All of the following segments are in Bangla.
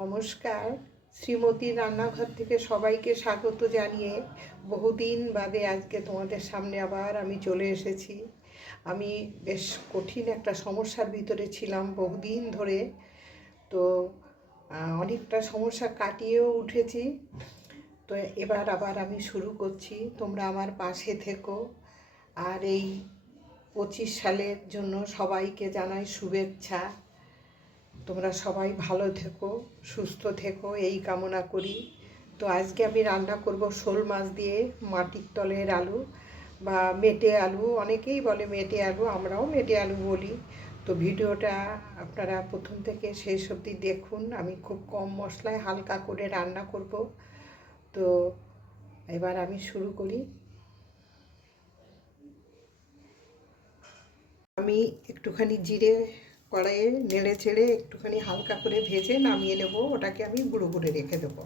নমস্কার। শ্রীমতী রান্নাঘর থেকে সবাইকে স্বাগত জানিয়ে বহুদিন বাদে আজকে তোমাদের সামনে আবার আমি চলে এসেছি। আমি বেশ কঠিন একটা সমস্যার ভিতরে ছিলাম বহুদিন ধরে। তো অনেকটা সমস্যা কাটিয়েও উঠেছি। তো এবার আবার আমি শুরু করছি। তোমরা আমার পাশে থেকো। আর এই পঁচিশ সালের জন্য সবাইকে জানাই শুভেচ্ছা। তোমরা সবাই ভালো থেকো, সুস্থ থেকো, এই কামনা করি। তো আজকে আমি রান্না করব শোল মাছ দিয়ে মাটির তলের আলু বা মেটে আলু, অনেকেই বলে মেটে আলু, আমরাও মেটে আলু বলি। তো ভিডিওটা আপনারা প্রথম থেকে শেষ অবধি দেখুন, আমি খুব কম মশলায় হালকা করে রান্না করব। তো এবার আমি শুরু করি। আমি একটুখানি জিরে কড়াইয়ে নেড়ে ছেড়ে একটুখানি হালকা করে ভেজে নামিয়ে নেব। ওটাকে আমি গুঁড়ো করে রেখে দেব।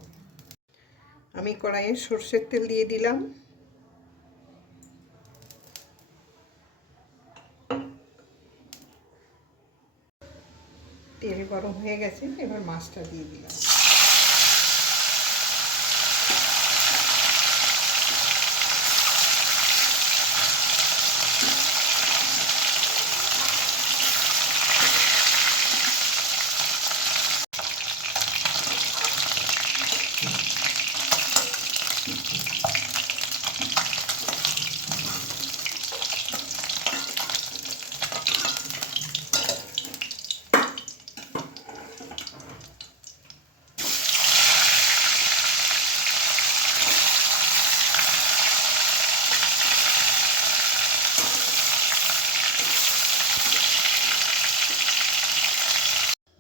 আমি কড়াইয়ে সর্ষের তেল দিয়ে দিলাম। তেল গরম হয়ে গেছে, এবার মাছটা দিয়ে দিলাম।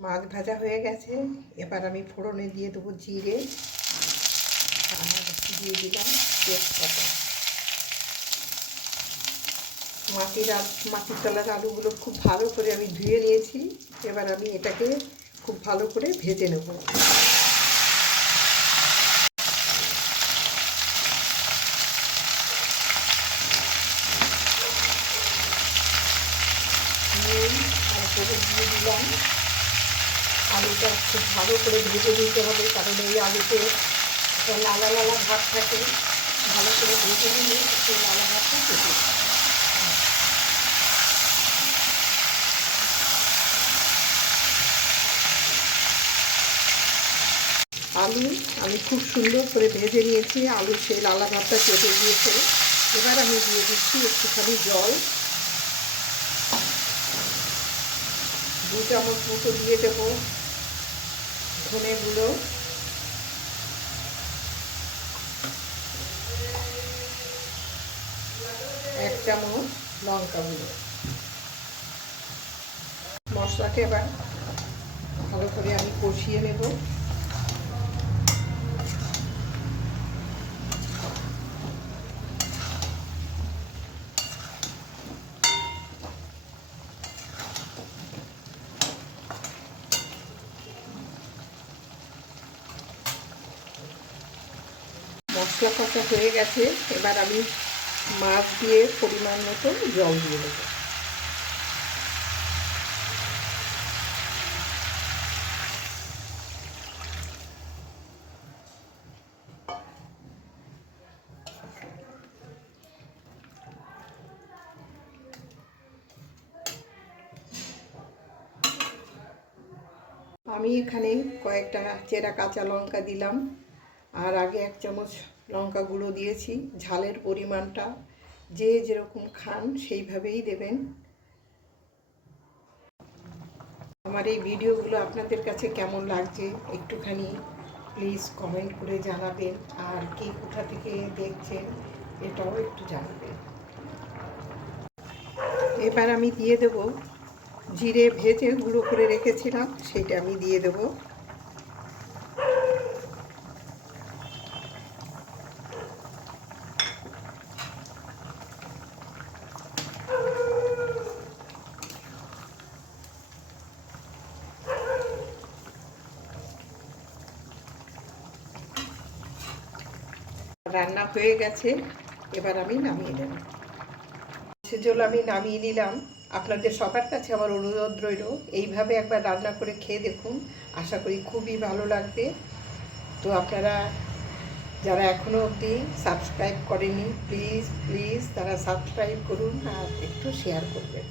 মাছ ভাজা হয়ে গেছে। এবার আমি ফোড়নে দিয়ে দেবো জিরে। আর দিয়ে দিলাম তেজপাতা। মাটির মাটির তলার আলুগুলো খুব ভালো করে আমি ধুয়ে নিয়েছি। এবার আমি এটাকে খুব ভালো করে ভেজে নেব। নুন আর করে দিয়ে দিলাম। আলুটা খুব ভালো করে ভেজে নিতে হবে, কারণ এই আলুতে লালা লালা ভাব থাকে। ভালো করে ভেজে নিলে সেই লালা ভাবটা কেটে আলু, আমি খুব সুন্দর করে ভেজে নিয়েছি, আলু সেই লালা ভাবটা কেটে দিয়েছে এবার আমি দিয়ে দিচ্ছি একটুখানি জল। দু চামচ মতো দিয়ে দেবো। ধনে গুঁড়ো এক চামচ লঙ্কা গুঁড়ো মশলাকে এবার ভালো করে আমি কষিয়ে নেব। মশলা কষা হয়ে গেছে, এবার আমি মাছ দিয়ে পরিমাণ মতো জল দিয়ে দেবো। আমি এখানে কয়েকটা চেরা কাঁচা লঙ্কা দিলাম, আর আগে এক চামচ লঙ্কা গুঁড়ো দিয়েছি, ঝালের পরিমাণটা, যে যেরকম খান সেইভাবেই দেবেন। আমার এই ভিডিওগুলো আপনাদের কাছে কেমন লাগছে একটুখানি প্লিজ কমেন্ট করে জানাবেন, আর কে কোথা থেকে দেখছেন এটাও একটু জানাবেন। এবার আমি দিয়ে দেব জিরে ভেজে গুঁড়ো করে রেখেছিলাম, সেটা আমি দিয়ে দেবো। রান্না হয়ে গেছে, এবার আমি নামিয়ে নেব। সেজন্য আমি নামিয়ে নিলাম। আপনাদের সবার কাছে আমার অনুরোধ রইল, এইভাবে একবার রান্না করে খেয়ে দেখুন। আশা করি খুবই ভালো লাগবে। তো আপনারা যারা এখনও অবধি সাবস্ক্রাইব করেনি প্লিজ প্লিজ তারা সাবস্ক্রাইব করুন আর একটু শেয়ার করবেন।